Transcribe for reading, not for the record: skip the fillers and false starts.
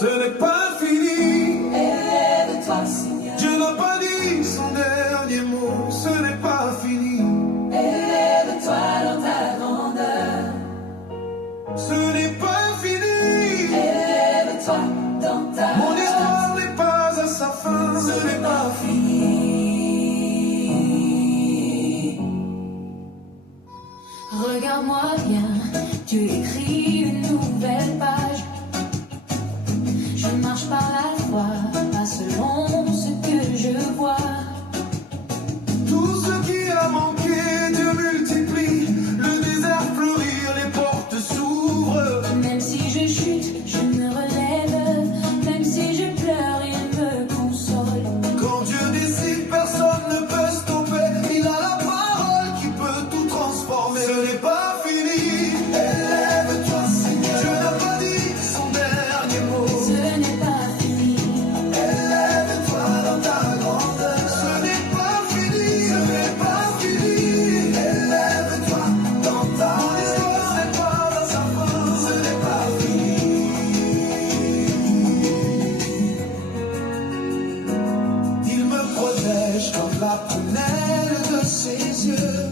Ce n'est pas fini. Élève-toi, Seigneur. Dieu n'a pas dit son dernier mot. Ce n'est pas fini. Élève-toi dans ta grandeur. Ce n'est pas fini. Élève-toi dans ta Mon histoire n'est pas à sa fin. Ce n'est pas fini. Regarde-moi bien, tu écris une nouvelle page. Je marche par la foi, pas selon ce que je vois. Tout ce qui a manqué, Dieu multiplie. Le désert fleurit, les portes s'ouvrent. Même si je chute, je me relève. Même si je pleure, il me console. Quand Dieu décide, personne ne peut stopper. Il a la parole qui peut tout transformer. Ce n'est pas fini. Élève-toi, Seigneur. Dieu n'a pas dit son dernier mot. Ce n'est pas fini. Élève-toi dans ta grandeur. Ce n'est pas fini. Ce n'est pas fini. Élève-toi dans ta histoire n'est pas à sa fin. Ce n'est pas fini. Il me protège comme la prunelle de ses yeux.